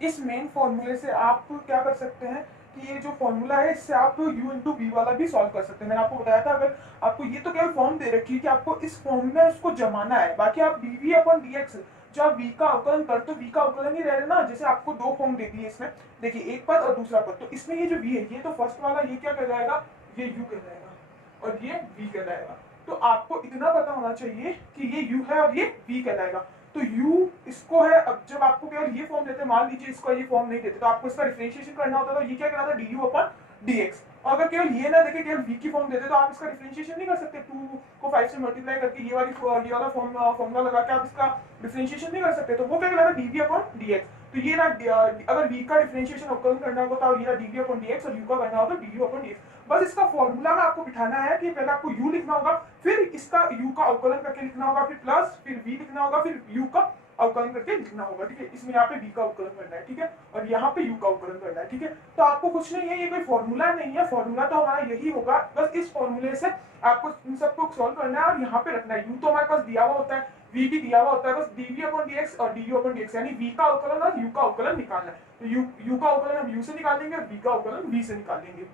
इस मेन फॉर्मूले से आप क्या कर सकते हैं कि ये जो फॉर्मूला है इससे आप u इंटू वी वाला भी सॉल्व कर सकते हैं। मैंने आपको बताया था, अगर आपको ये तो केवल फॉर्म दे रखी है कि आपको इस फॉर्म में उसको जमाना है, बाकी आप डीवी अपॉन डीएक्स जो आप v का अवकलन कर तो v का अवकलन ही रह रहा ना। जैसे आपको दो फॉर्म दे दी है इसमें, देखिए एक पद और दूसरा पद, तो इसमें ये जो v है ये तो फर्स्ट वाला ये क्या कहलाएगा, ये u कहलाएगा और ये v कहलाएगा। तो आपको इतना पता होना चाहिए कि ये u है और ये v कहलाएगा। तो u इसको है, अब जब आपको केवल ये फॉर्म देते हैं, मान लीजिए इसको ये फॉर्म नहीं देते तो आपको इसका डिफरेंशिएशन करना होता है, तो ये क्या कहलाता है du अपन dx। और अगर केवल ये ना देखे केवल v की फॉर्म देते तो आप इसका डिफरेंशिएशन नहीं कर सकते, 2 को 5 से मल्टीप्लाई करके ये वाला फॉर्मूला लगा के आप इसका डिफरेंशिएशन नहीं कर सकते, तो वो क्या कहलाता है dv अपॉन dx। तो ये ना अगर v का डिफरेंशिएशन अवकलन करना होगा तो ये dv अपॉन dx और u का करना होगा du अपॉन dx। बस इसका फॉर्मूला में आपको बिठाना है कि पहले आपको u लिखना होगा, फिर इसका u का अवकलन करके लिखना होगा, फिर प्लस, फिर v लिखना होगा, फिर u का अवकलन करके लिखना होगा, ठीक है। इसमें यहाँ पे v का अवकलन करना है, ठीक है, और यहाँ पे u का अवकलन करना है, ठीक है। तो आपको कुछ नहीं है, ये कोई फॉर्मूला नहीं है, फॉर्मूला तो हमारा यही होगा, बस इस फॉर्मूले से आपको इन सबको सॉल्व करना है और यहाँ पे रखना है। u तो हमारे पास दिया हुआ होता है, v भी दिया हुआ होता है, बस dv अपॉन dx और du अपॉन dx, यानी v का अवकलन और u का अवकलन निकालना है। तो u का अवकलन हम u से निकाल देंगे और v का अवकलन v से निकाल देंगे,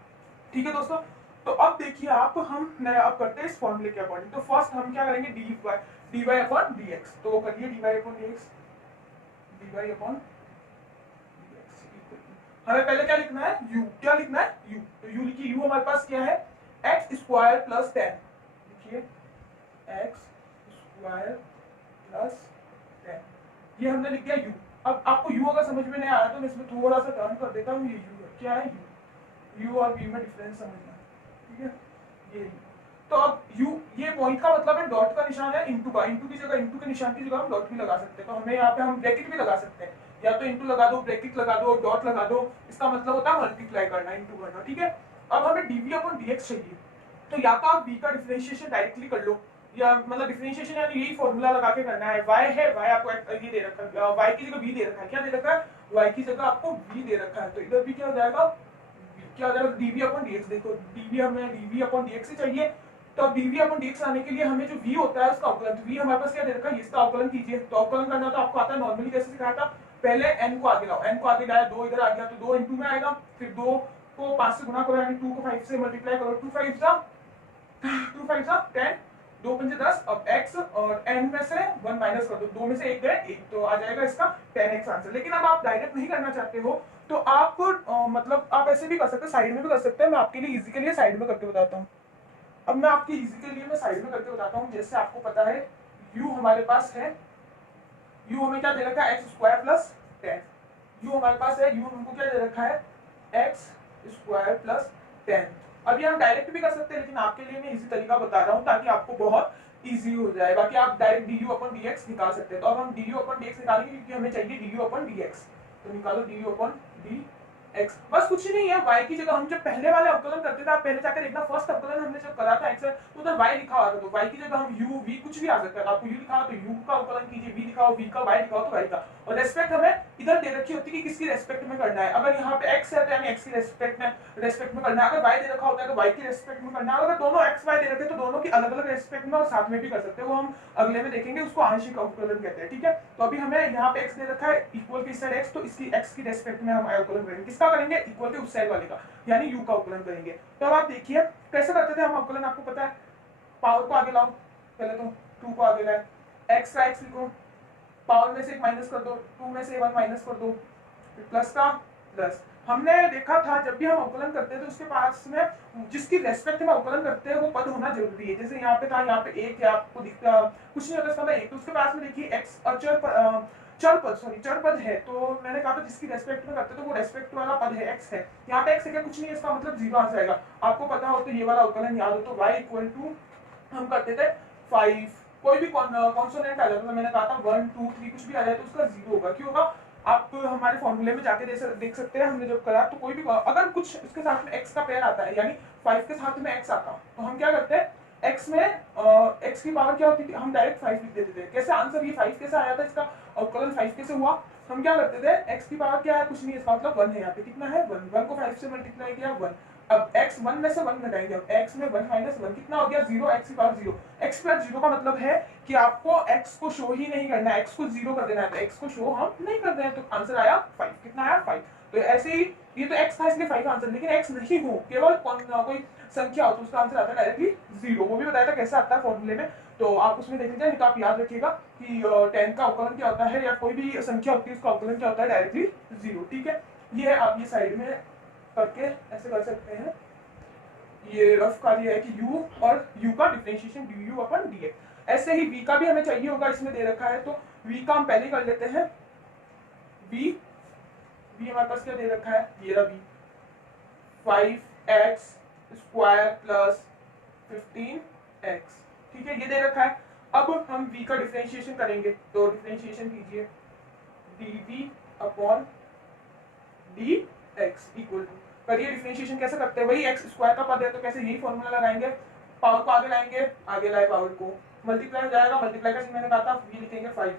ठीक है दोस्तों। तो अब देखिए आप, हम नया अब करते हैं इस फॉर्मूले के अकॉर्डिंग। तो फर्स्ट हम क्या करेंगे, dy अपॉन dx, तो करिए dy upon dx, dy upon dx हमें पहले क्या लिखना है, u, क्या लिखना है u, तो u लिखिए, u हमारे पास क्या है x स्क्वायर प्लस 10, लिखिए x स्क्वायर प्लस 10, ये हमने लिख दिया u। अब आपको u अगर समझ में नहीं आया तो मैं इसमें थोड़ा सा टर्न कर देता हूँ, ये u है, क्या है u और v में डिफरेंस समझना, ठीक है, ये u। तो अब u, ये पॉइंट का मतलब है डॉट का निशान है इंटू का, इंटू की जगह, इंटू के निशान की जगह हम डॉट भी लगा सकते हैं, तो हमें यहाँ पे हम ब्रैकेट भी लगा सकते हैं, या तो इंटू लगा दो, ब्रैकेट लगा दो, डॉट लगा दो, इसका मतलब होता है मल्टीप्लाई करना, इंटू करना, ठीक है। अब हमें dv अपॉन dx चाहिए, तो या तो आप v का डिफरेंशिएशन डायरेक्टली कर लो, या मतलब डिफरेंशिएशन यानी यही फॉर्मूला लगा के करना है। y है, y आपको ये दे रखा है, y की जगह v दे रखा है, क्या दे रखा है, y की जगह आपको v दे रखा है, तो इधर भी क्या हो जाएगा, क्या हो जाएगा dv अपॉन dx। देखो dv हमें dv अपॉन dx ही चाहिए, तो अब dv अपॉन dx आने के लिए हमें जो v होता है उसका अवकलन, तो v हमारे पास क्या दे रखा है, इसका अवकलन कीजिए। तो अवकलन करना तो आपको आता है नॉर्मली, कैसे सिखाया था, पहले n को आगे लाओ, n को आगे लाया, 2 इधर आ गया तो 2 इंटू में आएगा, फिर 2 को 5 से गुणा करो, यानी 2 को 5 से मल्टीप्लाई करो, 2 5 जा 10, 2 पंजे 10, अब x और n में से 1 माइनस कर दो, 2 में से 1 गए 1, तो आ जाएगा इसका 10x आंसर। लेकिन अब आप डायरेक्ट नहीं करना चाहते हो तो आप मतलब आप ऐसे भी कर सकते हैं, साइड में भी कर सकते हैं, मैं आपके लिए इजी के लिए साइड में करके बताता हूँ। अब मैं आपके इजी के लिए मैं साइड में करके बताता हूँ। जैसे आपको पता है u हमारे पास है, u हमें क्या दे रखा है, एक्स स्क्वायर प्लस 10, u हमारे पास है, u हमको क्या दे रखा है, एक्स स्क्वायर प्लस 10। अब ये हम डायरेक्ट भी कर सकते हैं, लेकिन आपके लिए मैं इजी तरीका बता रहा हूँ ताकि आपको बहुत इजी हो जाए। बाकी आप डायरेक्ट du अपन dx निकाल सकते हैं। तो अब हम du अपन dx निकालेंगे क्योंकि हमें चाहिए du अपन dx, तो निकालो du अपन dx। बस कुछ ही नहीं है, y की जगह हम जब पहले वाले अवकलन करते थे, आप पहले जाकर देखना, फर्स्ट अवकलन हमने जब करा था x तो उधर y लिखा हुआ था, तो y की जगह हम u v कुछ भी आ सकता है, तो आपको u लिखा हो तो u का अवकलन कीजिए, v लिखा हो v का, y लिखा हो तो y का। और रेस्पेक्ट हमें इधर दे रखी होती है कि किसकी रेस्पेक्ट में करना है। अगर यहाँ पे x है तो यानी x की रेस्पेक्ट में करना है, अगर y दे रखा होता है तो y की रेस्पेक्ट में करना है, अगर दोनों x y दे रखे तो दोनों की अलग अलग रेस्पेक्ट में और साथ में भी कर सकते हैं, वो हम अगले में देखेंगे, उसको आंशिक अवकलन कहते हैं, ठीक है। तो अभी हमें यहाँ पे x दे रखा है, इक्वल की साइड x, तो इसकी x की रेस्पेक्ट में हम अवकलन करेंगे, किसका करेंगे, इक्वल के उस साइड वाले का, यानी u का अवकलन करेंगे। तो अब आप देखिए कैसे करते थे हम अवकलन, आपको पता है, पावर को आगे लाओ, पहले तो 2 को आगे लाए, x का x लिखो, पावर में से 1 माइनस कर दो, 2 में से 1 माइनस कर दो, फिर प्लस का प्लस। हमने देखा था जब भी हम अवकलन करते हैं तो उसके पास में जिसकी रेस्पेक्ट में अवकलन करते हैं वो पद होना जरूरी है। जैसे यहाँ पे था, यहाँ पे 1 है, आपको दिखता कुछ नहीं होता इसका मतलब 1, तो उसके पास में देखिए x और चर पद है, तो मैंने कहा था जिसकी रेस्पेक्ट में करते तो वो रेस्पेक्ट वाला पद है, x है। यहाँ पे x है क्या, कुछ नहीं है, इसका मतलब 0 आ जाएगा। आपको पता हो तो ये वाला अवकलन याद हो तो y इक्वल टू हम करते थे 5, कोई भी कॉन्सोनेंट आ जाता था, मैंने कहा था 1 2 3 कुछ भी आ जाए तो उसका 0 होगा। क्यों होगा, आप हमारे फॉर्मूले में जाके देख सकते हैं, हमने जब करा तो कोई भी अगर कुछ इसके साथ में x का पेयर आता है, यानी 5 के साथ में x आता तो हम क्या करते हैं, x में x की पावर क्या होती थी, हम डायरेक्ट 5 लिख देते थे। कैसे आंसर ये 5 कैसे आया था, इसका अवकलन 5 कैसे हुआ, हम क्या करते थे, x की पावर क्या है, कुछ नहीं, इसका मतलब 1 है, यहाँ पे कितना है 1, 1 को 5 से मल्टीप्लाई किया 1, अब x 1 में से 1 घटाएंगे, अब x में 1 माइनस 1 कितना हो गया 0, x की पावर 0। x प्लस 0 का मतलब है कि आपको x को शो ही नहीं करना है, x को 0 कर देना है, तो x को शो हम नहीं कर रहे हैं, तो आंसर आया 5। कितना आया 5। तो ऐसे ही ये तो x था इसलिए 5 आंसर, लेकिन x नहीं हो केवल कोई संख्या हो तो उसका आंसर आता है डायरेक्टली 0। वो भी बताया था कैसे आता है फॉर्मूले में, तो आप उसमें देख लीजिए, नहीं तो आप याद रखिएगा कि 10 का अवकलन क्या होता है या कोई भी संख्या होती है उसका अवकलन क्या होता है डायरेक्टली 0। ठीक है, ये है, आप ये साइड में करके ऐसे कर सकते हैं। ये रफ कार्य है कि u और u का डिफरेंशिएशन du अपन dx। ऐसे ही v का भी हमें चाहिए होगा, इसमें दे रखा है, तो v का हम पहले कर लेते हैं। v हमारे पास क्या दे रखा है, ये रहा v 5x square plus 15x। ठीक है, ये दे रखा है। अब हम v का डिफरेंशिएशन करेंगे, तो डिफरेंशिएशन कीजिए dv upon dx equal to, करिए डिफरेंशिएशन कैसे करते हैं, वही x स्क्वायर का पद है तो कैसे यही फॉर्मूला लगाएंगे, पावर को आगे लाएंगे, आगे लाए पावर को, मल्टीप्लाई हो जाएगा, मल्टीप्लाई का चिन्ह मैंने कहा था, ये लिखेंगे 5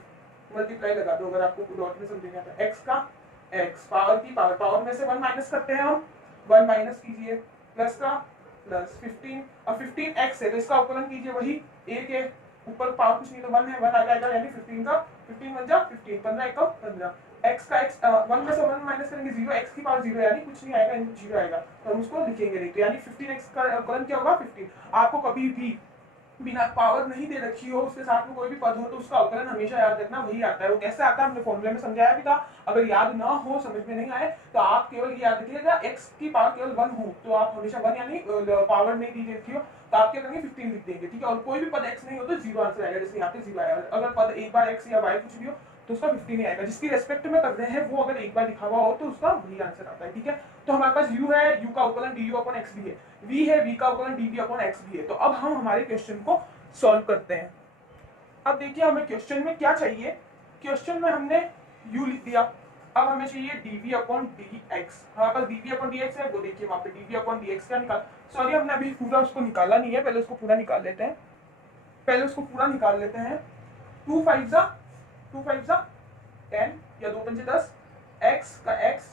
मल्टीप्लाई लगा दो अगर आपको डॉट में समझ नहीं आता। x का x पावर की पावर, पावर में से 1 माइनस करते हैं हम, 1 माइनस कीजिए, प्लस का प्लस 15, अब 15x है तो इसका अवकलन कीजिए, वही a के ऊपर पावर कुछ नहीं तो 1 है, 1 आ जाएगा, यानी 15 का 15 बन जा 15, 15 एक 15, x का x 1 में से 1 माइनस करेंगे 0, x की पावर 0 यानी कुछ नहीं आएगा, 0 आएगा, तो हम उसको लिखेंगे नहीं, तो यानी 15x का अवकलन क्या होगा 15। आपको कभी भी बिना पावर नहीं दे रखी हो उसके साथ में कोई भी पद हो तो उसका अवकलन हमेशा याद रखना, वही आता है। वो कैसे आता है हमने फॉर्मूले में समझाया भी था, अगर याद ना हो, समझ में नहीं आए तो आप केवल ये याद रखिएगा x की पावर केवल 1 हो तो आप हमेशा 1 यानी पावर नहीं दी रखी हो तो आप क्या करेंगे 15 लिख देंगे। ठीक है, और कोई भी पद x नहीं हो तो 0 आंसर आएगा, जैसे यहाँ पे 0 आया। अगर पद एक बार x या y कुछ भी हो तो उसका 15 ही आएगा, जिसकी रेस्पेक्ट में कर रहे हैं वो अगर एक बार लिखा हुआ हो तो उसका वही आंसर आता है। ठीक है, तो हमारे पास u है, u का अवकलन du अपॉन x भी है, v है, v का अवकलन dv अपॉन x भी है। तो अब हम हमारे क्वेश्चन को सॉल्व करते हैं। अब देखिए हमें क्वेश्चन में क्या चाहिए, क्वेश्चन में हमने u लिख दिया, अब हमें चाहिए dv अपॉन dx। हमारे पास dv अपॉन dx है, वो देखिए वहां पे dv अपॉन dx क्या निकाल, सॉरी हमने अभी पूरा उसको निकाला नहीं है, पहले उसको पूरा निकाल लेते हैं, पहले उसको पूरा निकाल लेते हैं। 2 5 जा 10 या 2 5 10, x का x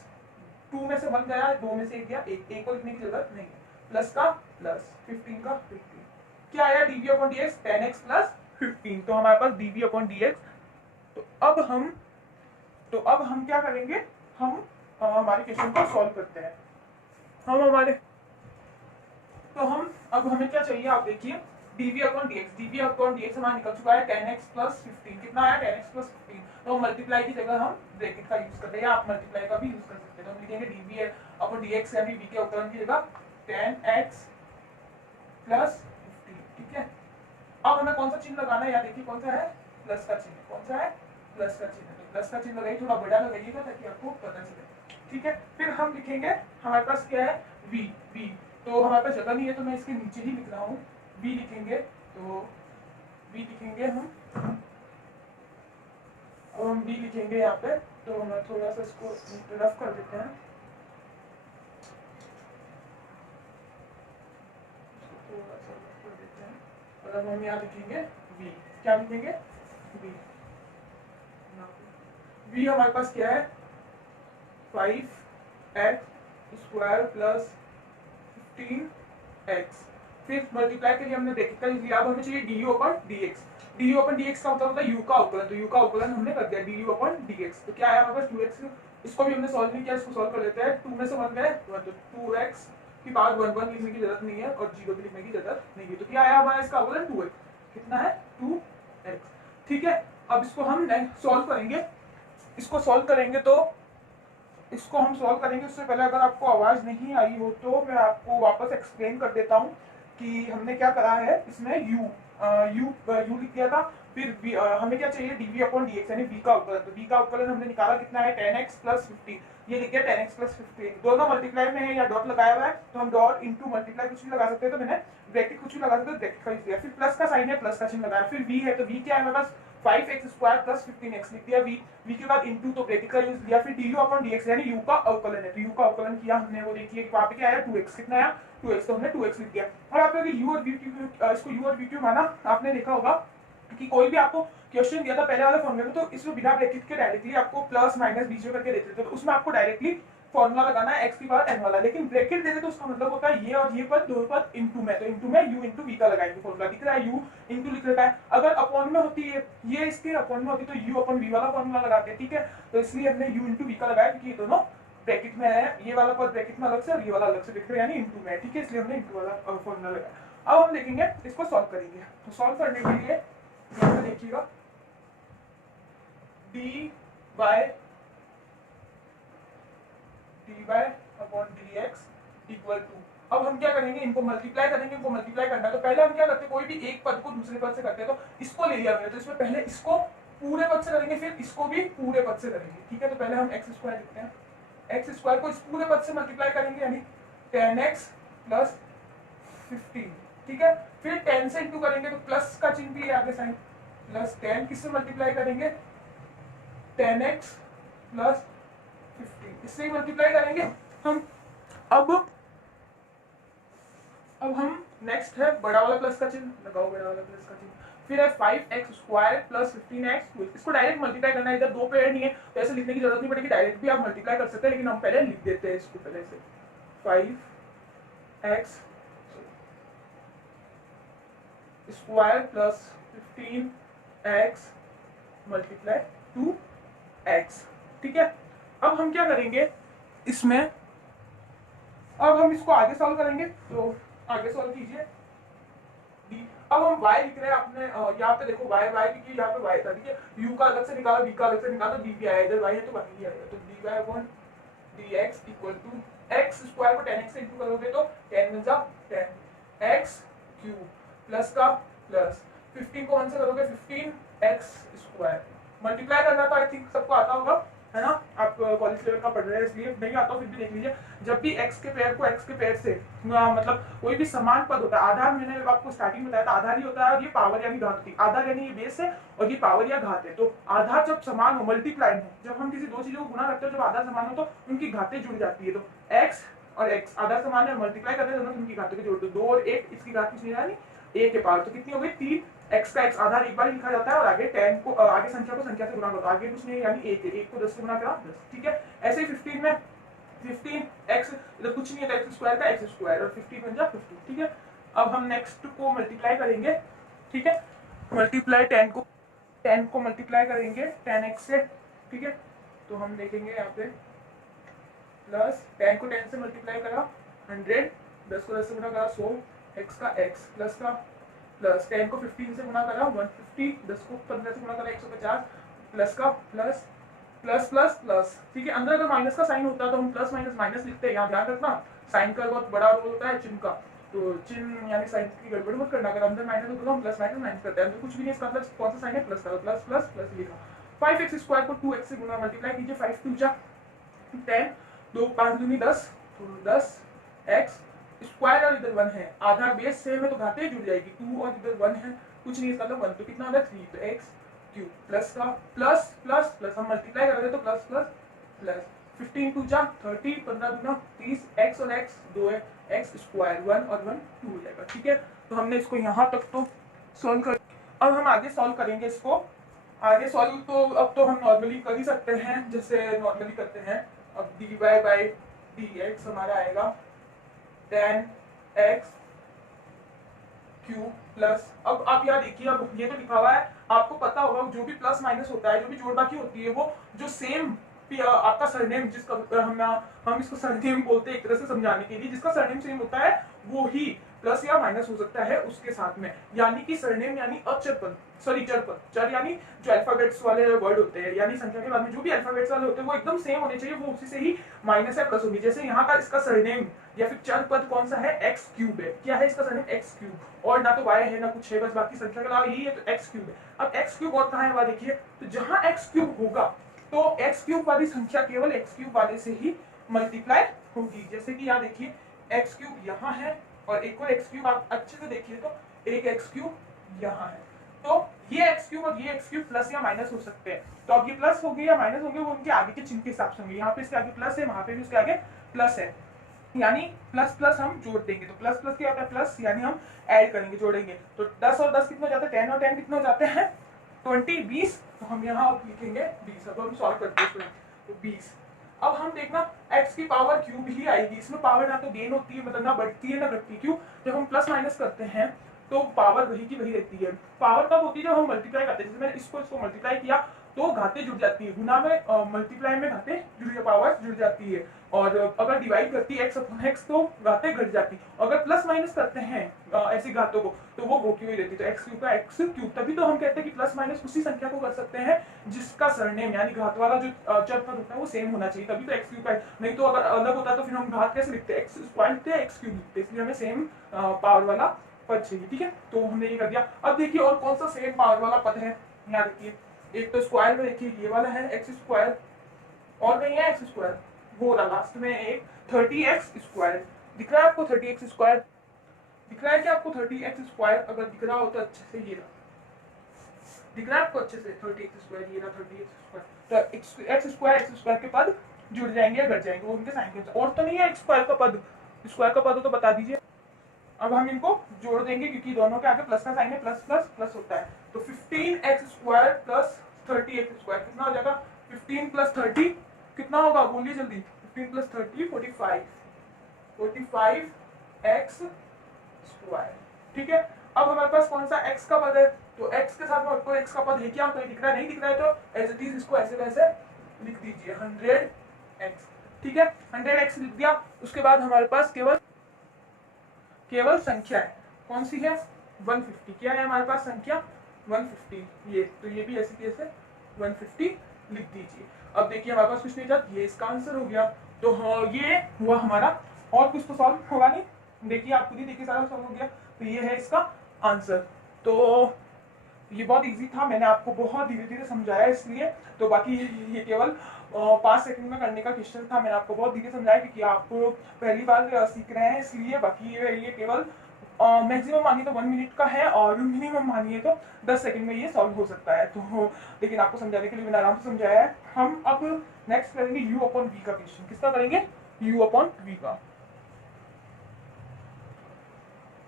2 में से 1 गया, 2 में से 1 गया, एक को लिखने की जरूरत नहीं है, प्लस का प्लस 15 का 15, क्या आया dv upon dx 10x plus 15, तो हमारे पास dv अपॉन dx। तो अब हम क्या करेंगे, हम हमारे क्वेश्चन को सॉल्व करते हैं। अब हमें क्या चाहिए, आप देखिए dv अपॉन dx हमारा निकल चुका है 10x प्लस 15, कितना आया 10x प्लस 15, तो मल्टीप्लाई की जगह हम ब्रैकेट का यूज करते हैं, या आप मल्टीप्लाई का भी यूज कर सकते हैं, तो हम लिखेंगे dv अपॉन dx यानी v के अवकलन की जगह 10x प्लस 15। ठीक है, अब हमें कौन सा चिन्ह लगाना है, या देखिए कौन सा है, प्लस का चिन्ह, कौन सा है, प्लस का चिन्ह, तो प्लस का चिन्ह लगाइए, थोड़ा बड़ा लगाइएगा ताकि आपको पता चले। ठीक है, फिर हम लिखेंगे हमारे पास क्या है v, तो हमारे पास जगह नहीं है तो मैं इसके नीचे ही लिख रहा हूँ, v लिखेंगे, तो v लिखेंगे हम, अब हम v लिखेंगे यहाँ पे, तो हम थोड़ा सा इसको रफ कर देते हैं, थोड़ा सा रफ कर देते हैं, और अब हम यहाँ लिखेंगे v, क्या लिखेंगे v हमारे पास क्या है 5x स्क्वायर प्लस 15x, फिर मल्टीप्लाई के लिए हमने ब्रैकेट का यूज लिया, अब हमें चाहिए du upon dx। du upon dx का मतलब होता है u का अवकलन, तो u का अवकलन हमने कर दिया du अपॉन dx, तो क्या आया हमारे पास 2x, इसको भी हमने सॉल्व नहीं किया, इसको सॉल्व कर लेते हैं। 2 में से 1 गए 1, तो 2x की पावर 1 लिखने की जरूरत नहीं है और 0 भी लिखने की जरूरत नहीं है, तो क्या आया हमारा इसका अवकलन 2x, कितना है 2x। ठीक है, अब इसको हम सॉल्व करेंगे, इसको सॉल्व करेंगे तो इसको हम सॉल्व करेंगे, उससे पहले अगर आपको आवाज़ नहीं आई हो तो मैं आपको वापस एक्सप्लेन कर देता हूँ कि हमने क्या करा है। इसमें u लिख दिया था, फिर हमें क्या चाहिए dv अपॉन dx यानी v का अवकलन, तो v का अवकलन हमने निकाला कितना है 10x प्लस 15, ये लिख दिया 10x प्लस 15, दोनों मल्टीप्लाई में है या डॉट लगाया हुआ है तो हम डॉट इंटू मल्टीप्लाई कुछ भी लगा सकते हैं, तो मैंने ब्रैकेट कुछ भी लगा सकते हैं, ब्रैकेट का यूज किया, फिर प्लस का साइन है प्लस का चिन्ह लगाया, फिर v है तो v क्या है हमारे पास 5x स्क्वायर प्लस 15x लिख दिया, v के बाद इंटू तो ब्रैकेट का यूज दिया, फिर du अपॉन dx यानी u का अवकलन है, तो u का अवकलन किया हमने, वो देखिए वहां पे क्या आया 2x, कितना आया 2x, तो हमने 2x लिख दिया। और आपने u और v इसको u और v माना, आपने देखा होगा कि कोई भी आपको क्वेश्चन दिया था पहले वाले फॉर्मूले में तो इसमें बिना ब्रैकेट के डायरेक्टली आपको प्लस माइनस बीच में करके देते थे, तो उसमें आपको डायरेक्टली फॉर्मूला लगाना है एक्स की पावर एन वाला, लेकिन ब्रैकेट दे दे तो उसका मतलब होता है ये और ये पद दोनों पद इनटू में, तो इनटू में u इंटू वी का लगाएंगे फॉर्मूला, दिख रहा है u इंटू लिख रखा है। अगर अपॉन में होती है ये इसके अपॉन में होती तो u अपॉन वी वाला फॉर्मूला लगाते हैं, ठीक है। तो इसलिए हमने u इंटू वी का लगाया क्योंकि ये दोनों ब्रैकेट में है, ये वाला पद ब्रैकेट में अलग से और ये वाला अलग से दिख रहा है, यानी इंटू में, ठीक है, इसलिए हमने इंटू वाला फॉर्मूला लगाया। अब हम देखेंगे इसको सॉल्व करेंगे, तो सॉल्व करने के लिए यहाँ पे देखिएगा d by upon d x equal to, अब हम क्या करेंगे, इनको मल्टीप्लाई करेंगे, इनको मल्टीप्लाई करना है तो पहले हम क्या करते हैं, कोई भी एक पद को दूसरे पद से करते हैं, तो इसको ले लिया हमने, तो इसमें पहले इसको पूरे पद से करेंगे फिर इसको भी पूरे पद से करेंगे, ठीक है। तो पहले हम एक्स स्क्वायर लिखते हैं, एक्स स्क्वायर को इस पूरे पद से मल्टीप्लाई करेंगे यानी 10x प्लस 15, ठीक है। फिर 10 से इंटू करेंगे तो प्लस का चिन्ह भी है आगे साइन, प्लस 10 किससे मल्टीप्लाई करेंगे 10x प्लस 15, इससे ही मल्टीप्लाई करेंगे हम। अब हम नेक्स्ट है बड़ा वाला प्लस का चिन्ह, लगाओ बड़ा वाला प्लस का चिन्ह, फिर है 5x स्क्वायर प्लस 15x, इसको डायरेक्ट मल्टीप्लाई करना है, इधर दो पेड़ नहीं है तो ऐसे लिखने की जरूरत नहीं पड़ेगी, डायरेक्ट भी आप मल्टीप्लाई कर सकते हैं, लेकिन हम पहले लिख देते हैं इसको पहले से 5x square plus 15x multiply 2x, ठीक है। अब हम क्या करेंगे इसमें, अब हम इसको आगे सॉल्व करेंगे, तो आगे सॉल्व कीजिए डी। अब हम y लिख रहे हैं अपने यहाँ पे देखो y क्योंकि यहाँ पे y था, ठीक है, u का अलग से निकाला v का अलग से निकाला, d भी आया, इधर y है तो बाकी आएगा, तो dy upon dx equal to x square को 10x से इंटू करोगे तो 10 बन जा 10x क्यूब प्लस का प्लस 15 को 1 से करोगे 15x स्क्वायर, मल्टीप्लाई करना तो आई थिंक सबको आता होगा, है ना, आप कॉलेज लेवल का पढ़ रहे हैं इसलिए नहीं आता फिर भी देख लीजिए, जब भी x के पेयर को x के पेयर से मतलब कोई भी समान पद होता है, आधार मैंने आपको स्टार्टिंग में बताया था आधार ही होता है और ये पावर यानी घात होती है, आधार यानी ये बेस है और ये पावर या घात है, तो आधार जब समान हो मल्टीप्लाई हो, जब हम किसी दो चीजों को गुना करते हैं जब आधार समान हो तो उनकी घातें जुड़ जाती है, तो x और x आधार समान है, मल्टीप्लाई करते हैं दोनों उनकी घातों के जोड़ दो, 2 और 1 इसकी घात कुछ नहीं यानी a के पावर, तो कितनी हो गई 3, x का x आधार एक बार लिखा जाता है और आगे 10 को आगे संख्या को संख्या से गुना करो, आगे कुछ नहीं यानी 1 को 10 से गुना करा 10, ठीक है। ऐसे ही 15 में 15x इधर कुछ नहीं है x स्क्वायर का x स्क्वायर और 15 बन जा 50, ठीक है। अब हम नेक्स्ट को मल्टीप्लाई करेंगे, ठीक है, मल्टीप्लाई 10 को मल्टीप्लाई करेंगे 10x से, ठीक है, तो हम देखेंगे यहाँ पे प्लस 10 को 10 से मल्टीप्लाई करा 100, 10 को 10 से गुना करा 100, x का x प्लस का प्लस 10 को 15 से गुना करा 150, 10 को 15 से गुना करा 150, प्लस का प्लस प्लस प्लस प्लस, ठीक है। अंदर अगर माइनस का साइन होता है तो हम प्लस माइनस माइनस लिखते हैं, यहाँ ध्यान रखना साइन का बहुत बड़ा रोल होता है चिन्ह का, तो चिन्ह यानी साइन की गड़बड़ मत करना, अगर अंदर माइनस होता तो हम प्लस माइनस माइनस करते हैं, तो कुछ भी नहीं, इसका मतलब कौन सा साइन है प्लस का, तो प्लस प्लस प्लस लिखा। 5x स्क्वायर को 2x से गुना मल्टीप्लाई कीजिए, 5 2 जा 10, 2 5 दूनी 10, तो 10x स्क्वायर और इधर 1 है, आधार बेस सेम है तो घातें जुड़ जाएगी, 2 और इधर 1 है, कुछ नहीं इसका मतलब 1, तो कितना होगा 3, तो x क्यूब प्लस का प्लस प्लस प्लस हम मल्टीप्लाई करेंगे तो प्लस प्लस प्लस 15 2 जा 30, 15 दूना 30, x और x 2 है, x स्क्वायर 1 और 1 2 हो जाएगा, ठीक है। तो हमने इसको यहाँ तक तो सॉल्व कर, अब हम आगे सॉल्व करेंगे इसको, आगे सॉल्व तो अब तो हम नॉर्मली कर ही सकते हैं जैसे नॉर्मली करते हैं। अब dy बाई dx हमारा आएगा 10x क्यूब प्लस, अब आप यहाँ देखिए, अब ये तो लिखा हुआ है आपको पता होगा जो भी प्लस माइनस होता है, जो भी जोड़ बाकी होती है वो जो सेम आपका सरनेम जिसका हम इसको सरनेम बोलते हैं एक तरह से समझाने के लिए, जिसका सरनेम सेम होता है वो ही प्लस या माइनस हो सकता है उसके साथ में, यानी कि सरनेम यानी अचर पद, सॉरी चर पद, चर यानी जो अल्फाबेट्स वाले वर्ड होते हैं, यानी संख्या के बाद में जो भी अल्फाबेट्स वाले होते हैं वो एकदम सेम होने चाहिए, वो उसी से ही माइनस या प्लस होगी। जैसे यहाँ का इसका सरनेम या फिर चर पद कौन सा है, एक्स क्यूब है, क्या है इसका सरनेम एक्स क्यूब, और ना तो वाई है ना कुछ है, बस बाकी संख्या के अलावा यही है, तो एक्स क्यूब है। अब एक्स क्यूब और कहाँ है वह देखिए, तो जहाँ एक्स क्यूब होगा तो एक्स क्यूब वाली संख्या केवल एक्स क्यूब वाले से ही मल्टीप्लाई होगी, जैसे कि यहाँ देखिए एक्स क्यूब यहाँ है और एक और एक्स क्यूब, आप अच्छे से देखिए तो एक एक्स क्यूब यहाँ है, तो ये एक्स क्यूब और ये एक्स क्यूब प्लस या माइनस हो सकते हैं, तो अब ये प्लस होंगे या माइनस होंगे वो उनके आगे के चिन्ह के हिसाब से होंगे, यहाँ पे इसके आगे प्लस है वहां पे भी उसके आगे प्लस है, यानी प्लस प्लस हम जोड़ देंगे, तो प्लस प्लस क्या होता है प्लस, यानी हम ऐड करेंगे जोड़ेंगे, तो 10 और 10 कितने हो जाते हैं 10 और 10 कितने हो जाते हैं 20 20, तो हम यहाँ अब लिखेंगे 20, अब हम सॉल्व करते हैं तो 20। अब हम देखना x x की पावर क्यूब ही आएगी। इसमें पावर ना तो गेन होती है, मतलब ना बढ़ती है ना घटती। क्यों? जब हम प्लस माइनस करते हैं तो पावर वही की वही रहती है। पावर कब होती है? जब हम मल्टीप्लाई करते हैं। जैसे मैंने इसको मल्टीप्लाई किया तो घातें जुड़ जाती है, गुना में मल्टीप्लाई में घातें जुड़ पावर जुड़ जाती है। और अगर डिवाइड करती है एक्स अपॉन एक्स तो घातें घट जाती। अगर प्लस माइनस करते हैं ऐसी घातों को तो वो क्यों ही रहती। तो एक्स क्यूब का एक्स क्यूब। तभी तो हम कहते हैं कि प्लस माइनस उसी संख्या को कर सकते हैं जिसका सरनेम यानी घात वाला जो चर पद होता है वो सेम होना चाहिए, तभी तो एक्स क्यूब का। नहीं तो अगर अलग होता तो फिर हम घात कैसे लिखते? एक्स स्क्वायर लिखते हैं, एक्स क्यूब लिखते। इसलिए हमें सेम पावर वाला पद चाहिए। ठीक है, तो हमने ये कर दिया। अब देखिए और कौन सा सेम पावर वाला पद है। यहाँ देखिए एक तो स्क्वायर में देखिए ये वाला है एक्स स्क्वायर, और नहीं है एक्स स्क्वायर, वो रहा लास्ट में एक 30x स्क्वायर। दिख रहा है आपको 30x स्क्वायर? दिख रहा है क्या आपको 30x स्क्वायर? अगर दिख रहा हो तो अच्छे से ये रहा, दिख रहा है आपको अच्छे से 30x स्क्वायर, ये रहा 30x स्क्वायर। तो एक्स स्क्वायर के पद जुड़ जाएंगे या घट जाएंगे, वो उनके साइन के। और तो नहीं है एक्स स्क्वायर का पद? स्क्वायर का पद हो तो बता दीजिए। अब हम इनको जोड़ देंगे क्योंकि दोनों के आगे प्लस का साइन है, प्लस प्लस प्लस होता है। तो 15x square plus 30x square कितना हो जाएगा? 15 प्लस 30 कितना होगा? बोलिए जल्दी। 15 प्लस 30 45x स्क्वायर। ठीक है, अब हमारे पास कौन सा x का पद है? तो x के साथ में आपको x का पद है क्या? कोई दिख रहा है? नहीं दिख रहा है तो एज इट इज इसको ऐसे वैसे लिख दीजिए 100x। ठीक है, 100x लिख दिया। उसके बाद हमारे पास केवल संख्या है। कौन सी है? 150। क्या है हमारे पास संख्या? 150। ये तो ये भी ऐसे कैसे 150 लिख दीजिए। अब देखिए हमारे पास कुछ नहीं था, ये इसका आंसर हो गया। तो हाँ ये हुआ हमारा, और कुछ तो सॉल्व होगा नहीं। देखिए आप खुद ही देखिए सारा सॉल्व हो गया। तो ये है इसका आंसर। तो ये बहुत इजी था, मैंने आपको बहुत धीरे धीरे समझाया इसलिए। तो बाकी ये केवल 5 सेकंड में करने का क्वेश्चन था। मैंने आपको बहुत धीरे समझाया क्योंकि आप पहली बार सीख रहे हैं इसलिए। बाकी ये केवल मैक्सिमम मानिए तो 1 मिनट का है और मिनिमम मानिए तो 10 सेकंड में ये सॉल्व हो सकता है। तो लेकिन आपको समझाने के लिए मैंने आराम से समझाया है। हम अब नेक्स्ट करेंगे u अपॉन v का क्वेश्चन। किसका करेंगे? u अपॉन v का।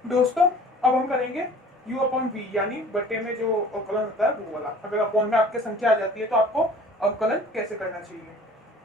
दोस्तों अब हम करेंगे u अपॉन v यानी बटे में जो अवकलन होता है वो वाला। अगर अपॉन में आपके संख्या आ जाती है तो आपको अवकलन कैसे करना चाहिए।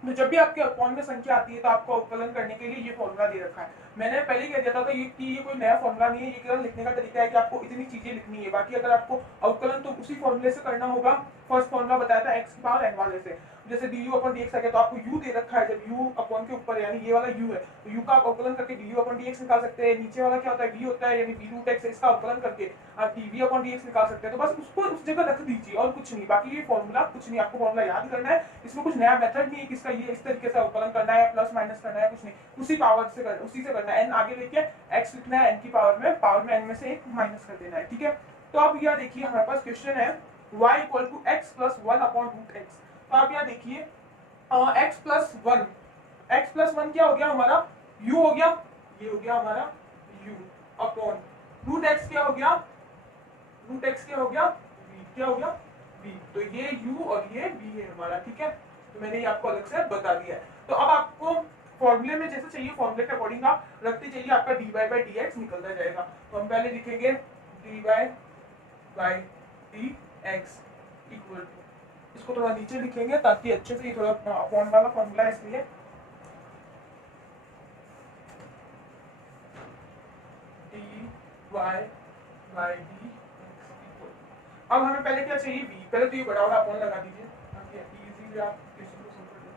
तो जब भी आपके अपॉन में संख्या आती है तो आपको अवकलन करने के लिए ये फॉर्मूला दे रखा है। मैंने पहले ही कह दिया था कि ये कोई नया फॉर्मूला नहीं है, ये केवल लिखने का तरीका है कि आपको इतनी चीजें लिखनी है। बाकी अगर आपको अवकलन तो उसी फॉर्मूले से करना होगा। फर्स्ट फॉर्मूला बताया था x की पावर n वाले से। जैसे du अपॉन dx आ गया तो आपको u दे रखा है। जब u अपॉन के ऊपर यानी ये वाला u है तो u का आप अवकलन करके du अपॉन dx निकाल सकते हैं। नीचे वाला क्या होता है? v होता है यानी v रूट x है, इसका अवकलन करके आप dv अपॉन dx निकाल सकते हैं। तो बस उसको उस जगह रख दीजिए और कुछ नहीं। बाकी ये फॉर्मूला कुछ नहीं, आपको फॉर्मूला याद करना है। इसमें कुछ नया मेथड नहीं है किसका ये इस तरीके से अवकलन करना है, प्लस माइनस करना है, कुछ नहीं। उसी पावर से करना, उसी से करना है। n आगे लेके x लिखना है, n की पावर में n में से एक माइनस कर देना है। ठीक है, तो अब यहाँ देखिए हमारे पास क्वेश्चन है y equal to x plus 1 upon root x। तो आप यहाँ देखिए x प्लस 1 क्या हो गया हमारा? u हो गया, ये हो गया हमारा u अपॉन रूट x क्या हो गया? रूट x क्या हो गया? v। क्या हो गया? v। तो ये u और ये v है हमारा। ठीक है, तो मैंने ये आपको अलग से बता दिया है। तो अब आपको फॉर्मूले में जैसे चाहिए फॉर्मूले के अकॉर्डिंग आप रखते जाइए, आपका dy बाई dx निकलता जाएगा। तो हम पहले लिखेंगे dy by dx equal to, इसको थोड़ा नीचे लिखेंगे ताकि अच्छे से, ये थोड़ा अपॉन वाला फॉर्मूला है इसलिए dy बाई dx। अब हमें पहले क्या चाहिए? v। पहले तो ये बड़ा वाला अपॉन लगा दीजिए ताकि इजीली आप क्वेश्चन को सॉल्व कर दें।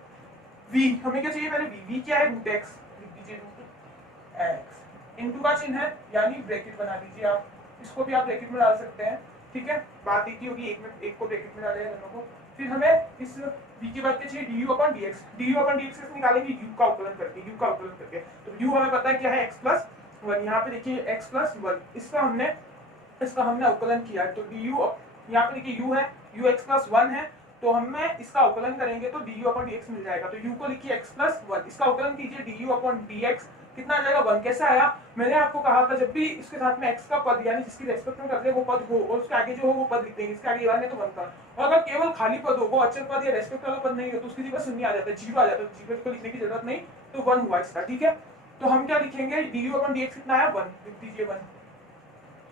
v हमें क्या चाहिए? पहले v क्या है? रूट x लिख दीजिए, रूट x इनटू का चिन्ह है यानी ब्रैकेट बना दीजिए। आप इसको भी आप ब्रैकेट में डाल सकते हैं। ठीक है, बात एक ही होगी, एक को ब्रैकेट में डालेगा दोनों को। फिर हमें इस v के बाद क्या चाहिए? du upon dx। du upon dx कैसे निकालेंगे? u का अवकलन करके। तो u हमें पता है क्या है? x plus 1। यहाँ पे देखिए x प्लस 1, इसका हमने अवकलन किया है। तो du यहाँ पे देखिए u है, u x प्लस 1 है, तो हमें इसका अवकलन करेंगे तो du अपॉन dx मिल जाएगा। तो u को लिखिए x प्लस 1, इसका अवकलन कीजिए du अपॉन dx कितना आ जाएगा? 1। कैसे आया? मैंने आपको कहा था जब भी इसके साथ में x का पद यानी जिसकी रेस्पेक्ट में करते हैं वो पद हो और उसके आगे जो हो वो पद लिख देंगे। इसके आगे 1 है तो 1 का। और अगर केवल खाली पद हो, वो अचल पद या रेस्पेक्ट वाला पद नहीं हो तो उसकी जगह शून्य आ जाता है, 0 आ जाता है। 0 को लिखने की जरूरत नहीं, तो 1 हुआ इसका। ठीक है, तो हम क्या लिखेंगे? du अपॉन dx कितना आया? 1 लिख दीजिए 1।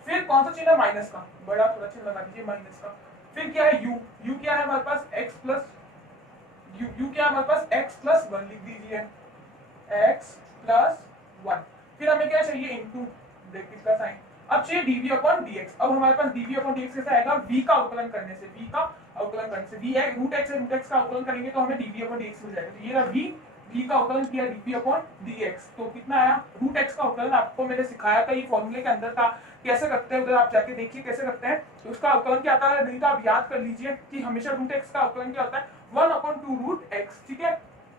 फिर कौन सा चिन्ह है? माइनस का, बड़ा थोड़ा चिन्ह लगा दीजिए माइनस का। फिर क्या है? u क्या है हमारे पास? x प्लस u क्या है हमारे पास? x प्लस 1 लिख दीजिए। X plus one. फिर हमें क्या चाहिए, इंटू ब्रैकेट का साइन। अब चाहिए डीवी अपॉन डीएक्स। अब हमारे पास डीवी अपॉन डीएक्स कैसे आएगा, v का अवकलन करने से, v का अवकलन करने से, v है रूट एक्स है, रूट एक्स का अवकलन करेंगे तो हमें डीवी अपॉन डीएक्स मिल जाएगा। तो ये रहा v का अवकलन किया डीवी अपॉन डीएक्स, तो कितना आया, रूट एक्स का अवकलन आपको मैंने सिखाया था, ये फॉर्मूले के अंदर था, कैसे करते हैं उधर आप जाके देखिए कैसे करते हैं। तो उसका अवकलन क्या आता है, नहीं तो आप याद कर लीजिए कि हमेशा रूट एक्स का अवकलन क्या होता है, 1/2 रूट एक्स। ठीक है,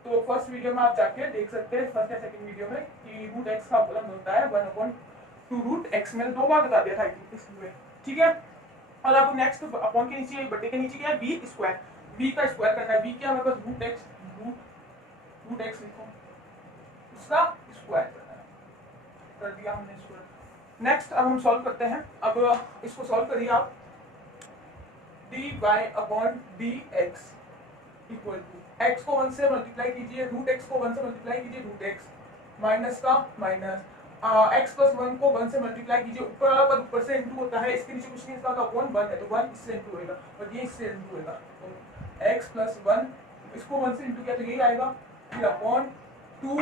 तो फर्स्ट वीडियो में आप जाके देख सकते हैं, फर्स्ट या सेकंड वीडियो में, कि रूट एक्स का अवकलन होता है 1/2 रूट एक्स। मैंने 2 बार बता दिया था इसमें। ठीक है, और अब नेक्स्ट अपॉन के नीचे बटे के नीचे क्या है, बी स्क्वायर, बी का स्क्वायर करना है। बी क्या हमारे पास रूट एक्स लिखो, उसका स्क्वायर करना है, कर दिया हमने स्क्वायर। नेक्स्ट अब हम सॉल्व करते हैं। अब इसको सॉल्व करिए आप, d y upon d x equal to, x को 1 से मल्टीप्लाई कीजिए, रूट एक्स को 1 से मल्टीप्लाई कीजिए, रूट एक्स माइनस का माइनस, एक्स प्लस 1 को 1 से मल्टीप्लाई कीजिए, ऊपर वाला पद ऊपर से इंटू होता है, इसके नीचे कुछ नहीं, इसका अपॉन 1 है तो 1 इससे इंटू होगा और ये इससे इंटू होगा, तो एक्स प्लस 1 इसको 1 से इंटू किया तो यही आएगा, फिर upon 2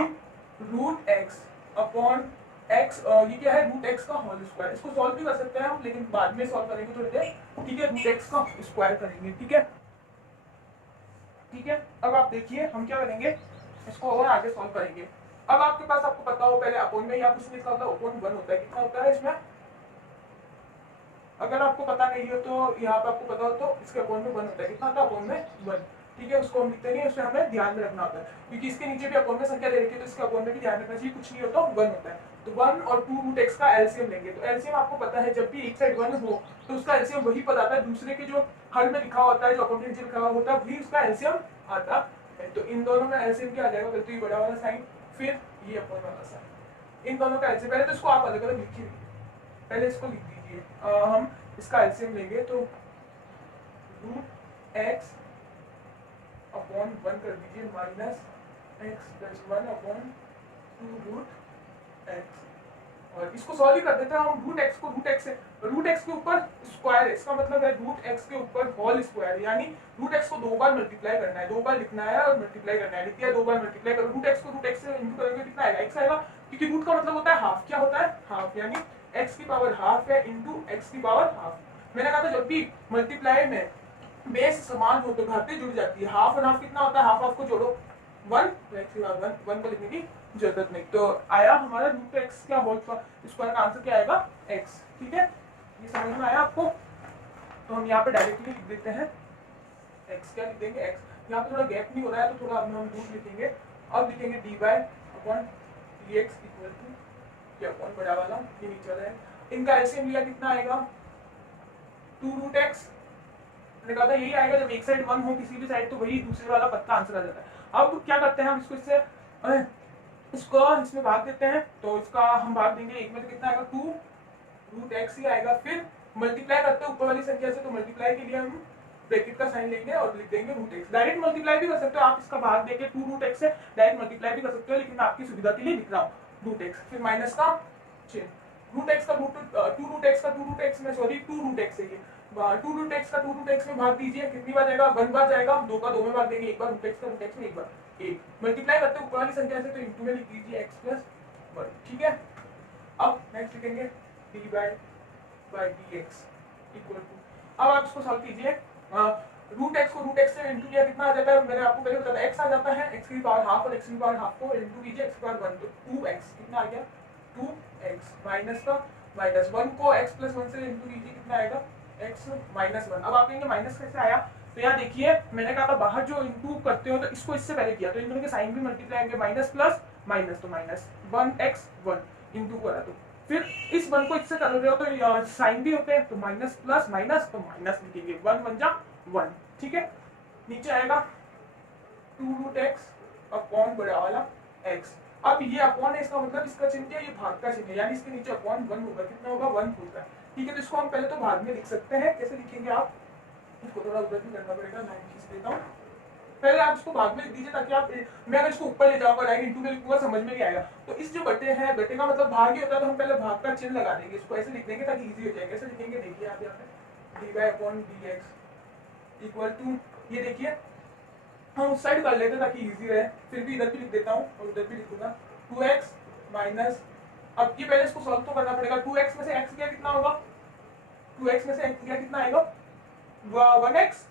root x upon x, ये क्या है, रूट एक्स का होल स्क्वायर। इसको सॉल्व भी कर सकते हैं हम, लेकिन बाद में सॉल्व करेंगे थोड़ी देर। ठीक है, रूट एक्स का स्क्वायर करेंगे। ठीक है, ठीक है, अब आप देखिए हम क्या करेंगे, इसको और आगे सॉल्व करेंगे। अब आपके पास, आपको पता हो पहले अपॉन में या कुछ नहीं, इसका होता है अपॉन 1 होता है, कितना होता है इसमें, अगर आपको पता नहीं हो तो यहाँ पे आपको पता हो तो इसके अपॉन में 1 होता है, कितना होता है अपॉन में 1। ठीक है, उसको हम लिखते नहीं, उसमें हमें ध्यान में रखना होता है, क्योंकि इसके नीचे भी अपॉन में संख्या दे रखी है तो इसके अपॉन में भी ध्यान रखना चाहिए, कुछ नहीं हो तो 1 होता है। तो 1 और 2 रूट एक्स का एलसीएम लेंगे, तो एलसीएम आपको पता है जब भी एक साइड 1 हो तो उसका एलसीएम वही पद आता है, दूसरे के जो हर में लिखा होता है, जो अपॉन के नीचे लिखा होता है वही उसका एलसीएम आता है। तो इन दोनों में एलसीएम क्या आ जाएगा, पहले तो ये बड़ा वाला साइन, फिर ये अपॉन वाला साइन, इन दोनों का एलसीएम, पहले तो इसको आप अलग अलग लिखिए, पहले इसको लिख दीजिए। हम इसका एलसीएम लेंगे तो रूट एक्स अपॉन 1 कर दीजिए minus x plus 1 upon 2 root x, और इसको सॉल्व ही कर देते हैं हम। रूट एक्स को रूट एक्स के ऊपर स्क्वायर है, इसका मतलब है रूट एक्स के ऊपर होल स्क्वायर, यानी रूट एक्स को 2 बार मल्टीप्लाई करना है, 2 बार लिखना है और मल्टीप्लाई करना है, लिख दिया 2 बार मल्टीप्लाई करो, रूट एक्स को रूट एक्स से इंटू करेंगे कितना आएगा, एक्स आएगा, क्योंकि रूट का मतलब होता है हाफ, क्या होता है हाफ, यानी एक्स की पावर हाफ है इंटू एक्स की पावर हाफ। मैंने कहा था जब भी मल्टीप्लाई में बेस समान हो तो घातें जुड़ जाती है, हाफ और हाफ कितना होता है, हाफ हाफ को जोड़ो 1, तो एक्स की पावर 1 को लिखने की जरूरत नहीं। तो आया हमारा रूट एक्स का होल स्क्वायर का आंसर क्या आएगा, एक्स। ठीक है, ये समझ में आया आपको, तो हम यहाँ पे डायरेक्टली लिख देते हैं एक्स, क्या लिख देंगे एक्स, यहाँ पे थोड़ा गैप नहीं हो रहा है तो थोड़ा हम रूट लिखेंगे, अब लिखेंगे d y upon d x equal to ये अपॉन बड़ा वाला ये नीचे वाला है, इनका एलसीएम लिया कितना आएगा 2 रूट एक्स, मैंने कहा था यही आएगा जब एक साइड 1 हो किसी भी साइड तो वही दूसरे वाला पद का आंसर आ जाता है। अब क्या करते हैं हम इसको, इसको इसमें भाग देते हैं, तो इसका हम भाग देंगे एक में तो कितना आएगा 2 रूट एक्स ही आएगा, फिर मल्टीप्लाई करते हैं ऊपर वाली संख्या से, तो मल्टीप्लाई के लिए हम ब्रैकेट का साइन लेंगे और लिख देंगे रूट एक्स। डायरेक्ट मल्टीप्लाई भी कर सकते हो आप, इसका भाग देके 2 रूट एक्स से डायरेक्ट मल्टीप्लाई भी कर सकते हो, लेकिन मैं आपकी सुविधा के लिए लिख रहा हूँ रूट एक्स, फिर माइनस का चिन्ह, रूट एक्स का रूट 2 रूट एक्स का 2 रूट एक्स में सॉरी 2 रूट एक्स है ये, 2 रूट एक्स का 2 रूट एक्स में भाग दीजिए, कितनी बार जाएगा 1 बार जाएगा, 2 का 2 में भाग देंगे, एक बार रूट एक्स का रूट एक्स में एक बार 1 मल्टीप्लाई करते हैं ऊपर वाली संख्या से, तो इंटू में लिख दीजिए एक्स प्लस 1। ठीक है, अब नेक्स्ट लिखेंगे d by d x equal to, अब आप इसको सॉल्व कीजिए, रूट एक्स को रूट एक्स से इंटू किया कितना आ जाता है, मैंने आपको पहले बताया एक्स आ जाता है, एक्स की पावर हाफ और एक्स की पावर हाफ को इंटू कीजिए एक्स की पावर 1, तो 2x कितना आ गया 2x माइनस का माइनस 1 को x प्लस 1 से इंटू कीजिए कितना आएगा x माइनस 1। अब आप कहेंगे माइनस कैसे आया, तो यहाँ देखिए मैंने कहा था बाहर जो इंटू करते हो तो इसको इससे पहले किया, तो इन दोनों के साइन भी मल्टीप्लाई होंगे, माइनस प्लस माइनस, तो माइनस 1x 1 इंटू करा, तो फिर इस 1 को इससे कर रहे हो तो साइन भी होते हैं, तो माइनस प्लस माइनस, तो माइनस लिखेंगे 1 1 जा 1। ठीक है, नीचे आएगा 2 रूट एक्स अपॉन बड़ा वाला x। अब ये अपॉन है, इसका मतलब इसका चिन्ह क्या है, ये भाग का चिन्ह है, यानी इसके नीचे अपॉन 1 होगा, कितना होगा 1 होगा। ठीक है, तो इसको हम पहले तो भाग में लिख सकते हैं, कैसे लिखेंगे आप, इसको थोड़ा उधर भी करना पड़ेगा, लाइन खींच देता हूँ, पहले आप इसको भाग में लिख दीजिए ताकि आप, मैं अगर इसको ऊपर ले जाऊंगा डायरेक्ट इंटू में लिखूंगा समझ में नहीं आएगा, तो इस जो बटे हैं, बटे का मतलब भाग ही होता है, तो हम पहले भाग का चिन्ह लगा देंगे, इसको ऐसे लिख देंगे ताकि इजी हो जाए। कैसे लिखेंगे देखिए आप यहाँ पे d y upon d x equal to, ये देखिए हम उस साइड कर लेते हैं ताकि इजी रहे, फिर भी इधर भी लिख देता हूँ और उधर भी लिखूंगा 2x माइनस, अब ये पहले इसको सॉल्व तो करना पड़ेगा। 2x में से x गया कितना होगा, 2x में से x गया कितना आएगा 1x,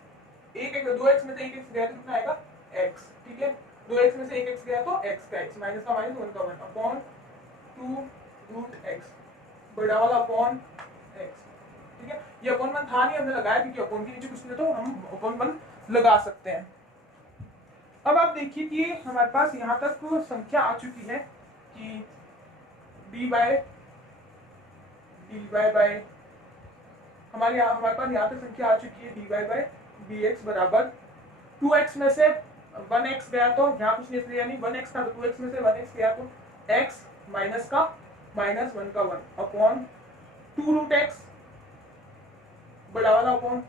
2x में से 1x गया तो कितना आएगा x, ठीक है। 2x में से 1x गया तो x का x, माइनस का माइनस, 1 का 1 अपॉन 2 रूट x, बड़ा वाला अपॉन x, ठीक है। ये अपॉन 1 था नहीं, हमने लगाया क्योंकि अपॉन के नीचे कुछ नहीं तो हम अपॉन 1 लगा सकते हैं। अब आप देखिए कि हमारे पास यहाँ तक संख्या आ चुकी है कि dy बाय हमारे पास यहाँ पे संख्या आ चुकी है dy बाय dx बराबर 2x में से 1x गया तो यहाँ कुछ नहीं, इसलिए यानी 1x था तो 2x में से 1x गया तो x माइनस का माइनस 1 का 1 अपॉन 2 रूट x, बड़ा वाला अपॉन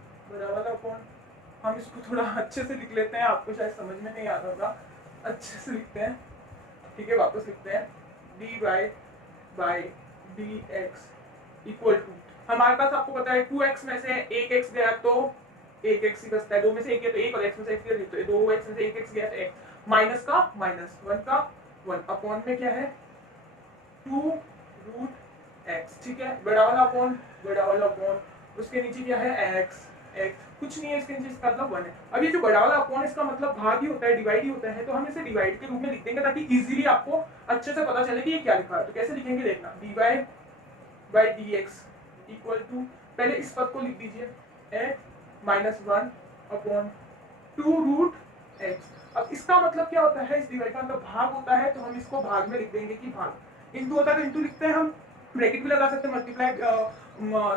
हम इसको थोड़ा अच्छे से लिख लेते हैं, आपको शायद समझ में नहीं आ रहा होगा, अच्छे से लिखते हैं, ठीक है। वापस लिखते हैं dy by dx equal to, हमारे पास आपको पता है 2x में से 1x गया तो 1x ही बचता है, 2 में से 1 गया तो 1 और x में से 1 गया तो 2x में से 1x गया तो x, माइनस का माइनस 1 का 1 अपॉन में क्या है 2 रूट x, ठीक है। बड़ा वाला अपॉन उसके नीचे क्या है x कुछ नहीं है, इसके नीचे इसका मतलब 1 है। अब ये जो बड़ा वाला अपॉन इसका मतलब भाग ही होता है, डिवाइड ही होता है, तो हम इसे डिवाइड के रूप में लिख देंगे ताकि इजीली आपको अच्छे से पता चले कि ये क्या लिखा है। तो कैसे लिखेंगे देखना, dy by dx equal to, पहले इस पद को लिख दीजिए x minus 1 upon 2 root x। अब इसका मतलब क्या होता है, इस डिवाइड का मतलब भाग होता है, तो हम इसको भाग में लिख देंगे कि भाग, इंटू होता है तो इंटू लिखते हैं, हम ब्रैकेट भी लगा सकते हैं, मल्टीप्लाई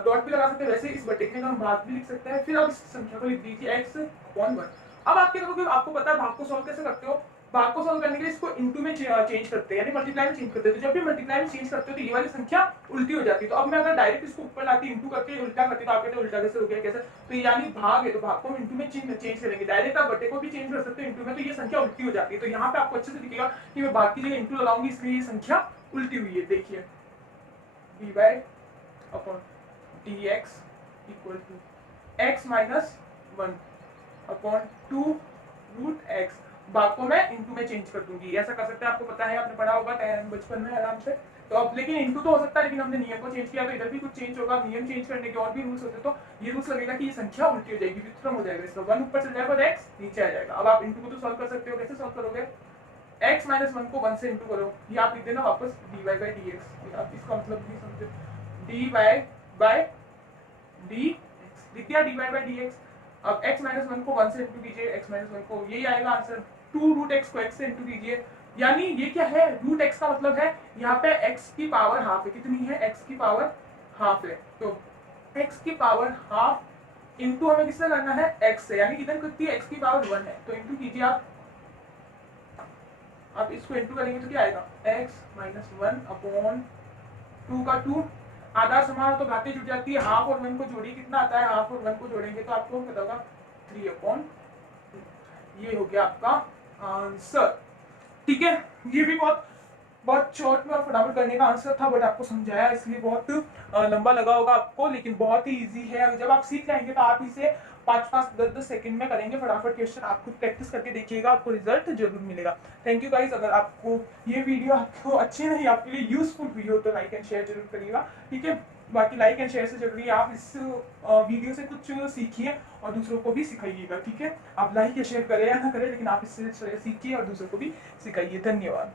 डॉट भी लगा सकते हैं, वैसे इस बटे का हम भाग भी लिख सकते हैं। फिर आप इस संख्या को लिख दीजिए x अपॉन 1। अब आप क्या करोगे, आपको पता है भाग को सॉल्व कैसे करते हो, भाग को सॉल्व करने के लिए इसको इनटू में चेंज करते हैं, यानी मल्टीप्लाई में चेंज करते हैं। तो जब भी मल्टीप्लाई में चेंज करते हो तो ये वाली संख्या उल्टी हो जाती है। तो अब मैं अगर डायरेक्ट इसको ऊपर लाती इनटू करके उल्टा करती तो आप कहते हैं उल्टा कैसे हो गया, कैसे, तो यानी भाग है तो भाग को हम इनटू में चेंज करेंगे, डायरेक्ट आप बटे को भी चेंज कर सकते हो इनटू में, तो ये संख्या उल्टी हो जाती है। तो यहाँ पे आपको अच्छे से दिखेगा कि मैं भाग की जगह इनटू लगाऊंगी, इसलिए ये संख्या उल्टी हुई है। देखिए dy upon dx equal to x minus 1 upon 2 root x, भाग को मैं इनटू में चेंज कर दूंगी, ऐसा कर सकते हैं, आपको पता है, आपने पढ़ा होगा बचपन में आराम से। तो अब लेकिन इनटू तो हो सकता है, लेकिन हमने नियम को चेंज किया तो इधर भी कुछ चेंज होगा, नियम चेंज करने के और भी रूल्स होते, तो ये रूल्स लगेगा कि ये संख्या उल्टी हो जाएगी, व्युत्क्रम हो जाएगा, इसका 1 ऊपर चल जाएगा और x नीचे आ जाएगा। अब आप इनटू को तो सॉल्व कर सकते हो, कैसे सॉल्व करोगे, x माइनस 1 को 1 से इनटू करो, ये आप लिख देना वापस dy बाय dx, आप इसका मतलब नहीं समझे, dy बाय dx लिख दिया, dy बाय dx। अब x माइनस 1 को 1 से इनटू कीजिए, x माइनस 1 को, यही आएगा आंसर। 2 रूट x को x से इनटू कीजिए, यानी ये क्या है, रूट x का मतलब है यहाँ पे x की पावर हाफ है, कितनी है, x की पावर हाफ है, तो x की पावर हाफ इनटू हमें किससे करना है, x से, यानी इधर कितनी है, x की पावर 1 है, तो इनटू कीजिए आप इसको इनटू करेंगे तो क्या आएगा, x माइनस 1 अपॉन 2 का 2, आधार समान हो तो घाती जुट जाती है, हाफ और 1 को जोड़िए, कितना आता है, हाफ और 1 को जोड़ेंगे तो आपको पता होगा 3 अपॉन 2, ये हो गया आपका आंसर, ठीक है। ये भी बहुत शॉर्ट में और फटाफट करने का आंसर था, बट आपको समझाया इसलिए बहुत लंबा लगा होगा आपको, लेकिन बहुत ही इजी है। जब आप सीख जाएंगे तो आप इसे 5-5, 10-10 सेकंड में करेंगे फटाफट क्वेश्चन, आप खुद प्रैक्टिस करके देखिएगा, आपको रिजल्ट जरूर मिलेगा। थैंक यू गाइस, अगर आपको ये वीडियो आपको अच्छी नहीं, आपके लिए यूजफुल वीडियो तो लाइक एंड शेयर जरूर करिएगा, ठीक है। बाकी लाइक एंड शेयर से जरूरी है आप इस वीडियो से कुछ सीखिए और दूसरों को भी सिखाइएगा, ठीक है। आप लाइक या शेयर करें या ना करें, लेकिन आप इससे सीखिए और दूसरों को भी सिखाइए। धन्यवाद।